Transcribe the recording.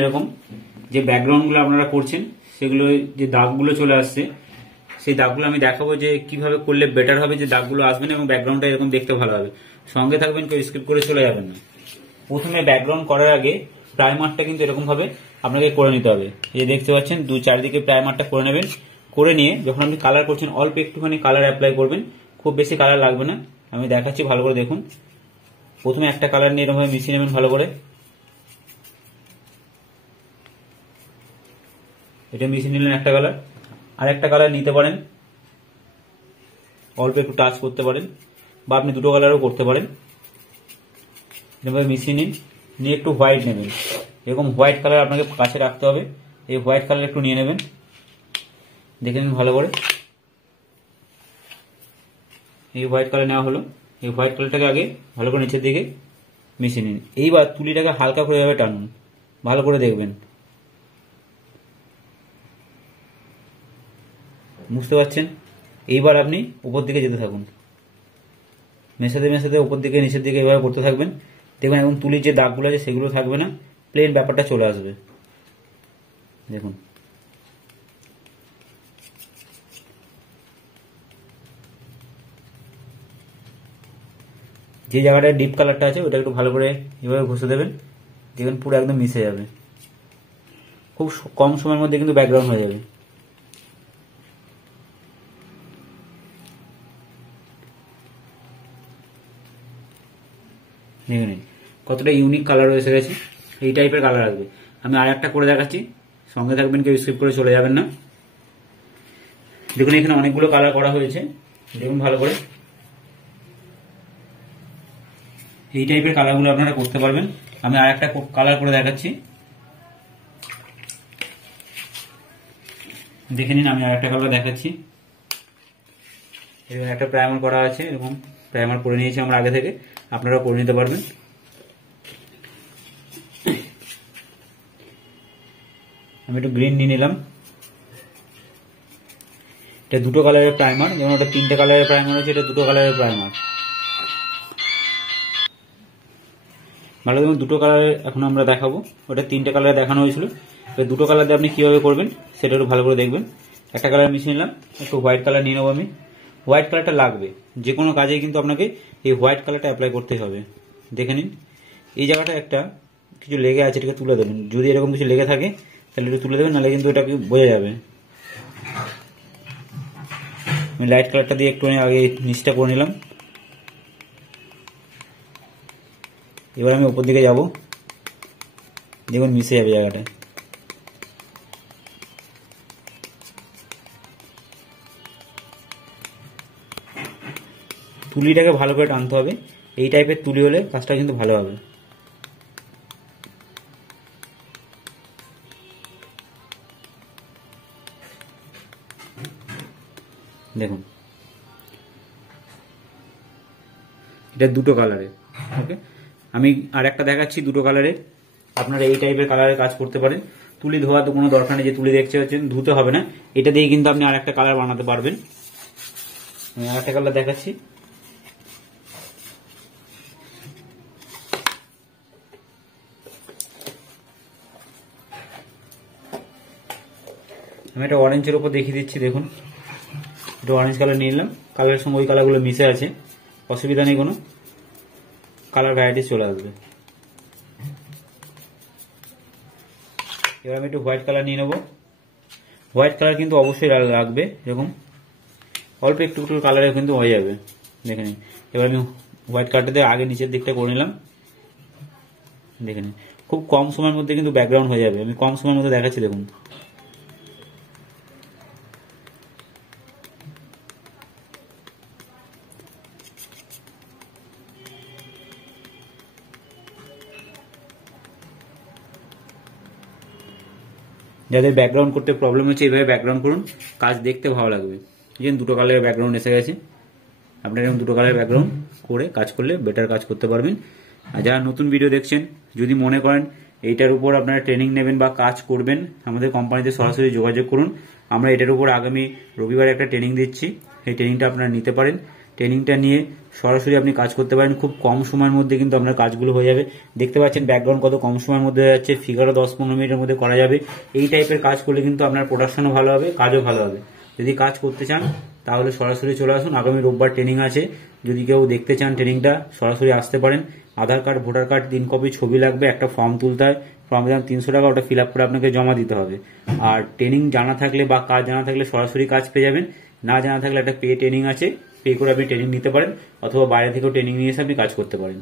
এরকম যে ব্যাকগ্রাউন্ডগুলো আপনারা করছেন সেগুলো যে দাগগুলো চলে আসছে, সেই দাগগুলো আমি দেখাবো যে কিভাবে করলে বেটার হবে, যে দাগগুলো আসবে না এবং ব্যাকগ্রাউন্ডটা এরকম দেখতে ভালো হবে। সঙ্গে থাকবেন, কেউ স্কিপ করে চলে যাবেন না। প্রথমে ব্যাকগ্রাউন্ড করার আগে প্রাইমারটা কিন্তু এরকম ভাবে আপনাকে করে নিতে হবে। এই দেখতে পাচ্ছেন চারিদিকে প্রাইমারটা করে নেবেন। করে নিয়ে যখন আপনি কালার করছেন অল্প একটুখানি কালার অ্যাপ্লাই করবেন, খুব বেশি কালার লাগবে না। আমি দেখাচ্ছি, ভালো করে দেখুন। প্রথমে একটা কালার নিয়ে এরকম ভাবে মিশিয়ে নেবেন ভালো করে। এটা মিশিয়ে নিলেন একটা কালার। আর একটা কালার নিতে পারেন, অল্প একটু টাচ করতে পারেন, বা আপনি দুটো কালারও করতে পারেন। এভাবে মিশিয়ে নিন, নিয়ে একটু হোয়াইট নেবেন। এরকম হোয়াইট কালার আপনাকে কাছে রাখতে হবে। এই হোয়াইট কালার একটু নিয়ে নেবেন, দেখে নিন ভালো করে। এই হোয়াইট কালার নেওয়া হলো। এই হোয়াইট কালারটাকে আগে ভালো করে নিচের দিকে মিশিয়ে নিন। এইবার তুলিটাকে হালকা করে এভাবে টানুন, ভালো করে দেখবেন। বুঝতে পারছেন? এইবার আপনি উপর দিকে যেতে থাকুন, মেশাতে মেশাতে উপর দিকে নিচের দিকে এভাবে করতে থাকবেন। দেখবেন এবং তুলির যে দাগগুলো আছে সেগুলো থাকবে না, প্লেন ব্যাপারটা চলে আসবে। দেখুন, যে জায়গাটায় ডিপ কালারটা আছে ওটা একটু ভালো করে এভাবে ঘষে দেবেন, দেখবেন পুরো একদম মিশে যাবে। খুব কম সময়ের মধ্যে কিন্তু ব্যাকগ্রাউন্ড হয়ে যাবে। দেখে নিন কতটা ইউনিক কালার এসে গেছে। এই টাইপের কালার আসবে। আমি আর একটা করে দেখাচ্ছি, সঙ্গে থাকবেন, কেউ স্কিপ করে চলে যাবেন না। দেখুন এখানে অনেকগুলো কালার করা হয়েছে, দেখুন ভালো করে। এই টাইপের কালারগুলো আপনারা করতে পারবেন। আমি আর একটা কালার করে দেখাচ্ছি, দেখে নিন। আমি আর একটা কালার দেখাচ্ছি। এখানে একটা প্রাইমার করা আছে, এরকম প্রাইমার করে নিয়েছি আমরা আগে থেকে, আপনারা করে নিতে পারবেন। আমি একটু গ্রিন নিয়ে নিলাম। এটা দুটো কালারের প্রাইমার, যেমন ওটা তিনটে কালারের প্রাইমার আছে, এটা দুটো কালারের প্রাইমার। ভালো, দেখুন দুটো কালারের এখন আমরা দেখাবো। ওটা তিনটে কালার দেখানো হয়েছিল, দুটো কালার দিয়ে আপনি কিভাবে করবেন সেটা একটু ভালো করে দেখবেন। একটা কালার মিশিয়ে নিলাম, একটু হোয়াইট কালার নিয়ে নেবো আমি। হোয়াইট কালারটা লাগবে যে কোনো কাজে, কিন্তু আপনাকে এই হোয়াইট কালারটা অ্যাপ্লাই করতে হবে। দেখে নিন এই জায়গাটা একটা কিছু লেগে আছে, এটাকে তুলে দেবেন। যদি এরকম কিছু লেগে থাকে তাহলে একটু তুলে দেবেন, নাহলে কিন্তু এটাকে বোঝা যাবে। আমি লাইট কালারটা দিয়ে একটু আগে নিচটা করে নিলাম। এবার আমি উপর দিকে যাব, দেখুন মিশে যাবে জায়গাটা। তুলিটাকে ভালো করে টানতে হবে। এই টাইপের তুলি হলে কাজটা কিন্তু ভালো হবে। দেখুন এটা দুটো কালারে। ওকে, আমি আর একটা দেখাচ্ছি দুটো কালারে। আপনারা এই টাইপের কালারের কাজ করতে পারেন। তুলি ধোয়া তো কোনো দরকার নেই, যে তুলি দেখতে পাচ্ছেন ধুতে হবে না। এটা দিয়ে কিন্তু আপনি আর একটা কালার বানাতে পারবেন। আমি আর একটা কালার দেখাচ্ছি। আমি একটা অরেঞ্জের উপর দেখিয়ে দিচ্ছি। দেখুন এটা অরেঞ্জ কালার নিয়ে নিলাম, কালারের সঙ্গে ওই কালারগুলো মিশে আছে, অসুবিধা নেই, কোনো কালার ভ্যারাইটি চলে আসবে। এবার আমি একটু হোয়াইট কালার নিয়ে নেবো। হোয়াইট কালার কিন্তু অবশ্যই লাগবে, এরকম অল্প একটু একটু কালারে কিন্তু হয়ে যাবে। দেখে নিন এবার আমি হোয়াইট কালারটা দিয়ে আগে নিচের দিকটা করে নিলাম। দেখে নিন খুব কম সময়ের মধ্যে কিন্তু ব্যাকগ্রাউন্ড হয়ে যাবে। আমি কম সময়ের মধ্যে দেখাচ্ছি, দেখুন। যাদের ব্যাকগ্রাউন্ড করতে প্রবলেম হচ্ছে এইভাবে ব্যাকগ্রাউন্ড করুন, কাজ দেখতে ভালো লাগবে। যেন দুটো কালারের ব্যাকগ্রাউন্ড এসে গেছে। আপনারা এরকম দুটো কালারের ব্যাকগ্রাউন্ড করে কাজ করলে বেটার কাজ করতে পারবেন। আর যারা নতুন ভিডিও দেখছেন, যদি মনে করেন এইটার উপর আপনারা ট্রেনিং নেবেন বা কাজ করবেন, আমাদের কোম্পানিতে সরাসরি যোগাযোগ করুন। আমরা এটার উপর আগামী রবিবার একটা ট্রেনিং দিচ্ছি, এই ট্রেনিংটা আপনারা নিতে পারেন। ট্রেনিংটা নিয়ে সরাসরি আপনি কাজ করতে পারেন। খুব কম সময়ের মধ্যে কিন্তু আপনার কাজগুলো হয়ে যাবে। দেখতে পাচ্ছেন ব্যাকগ্রাউন্ড কত কম সময়ের মধ্যে হয়ে যাচ্ছে, ফিগারও 10-15 মিনিটের মধ্যে করা যাবে। এই টাইপের কাজ করলে কিন্তু আপনার প্রোডাকশনও ভালো হবে, কাজও ভালো হবে। যদি কাজ করতে চান তাহলে সরাসরি চলে আসুন। আগামী রোববার ট্রেনিং আছে, যদি কেউ দেখতে চান ট্রেনিংটা সরাসরি আসতে পারেন। আধার কার্ড, ভোটার কার্ড, 3 কপি ছবি লাগবে, একটা ফর্ম তুলতে হয়, ফর্মের দাম 300 টাকা, ওটা ফিল আপ করে আপনাকে জমা দিতে হবে। আর ট্রেনিং জানা থাকলে বা কাজ জানা থাকলে সরাসরি কাজ পেয়ে যাবেন, না জানা থাকলে একটা পে ট্রেনিং আছে, পে করে আপনি ট্রেনিং নিতে পারেন, অথবা বাইরে থেকেও ট্রেনিং নিয়ে এসে আপনি কাজ করতে পারেন।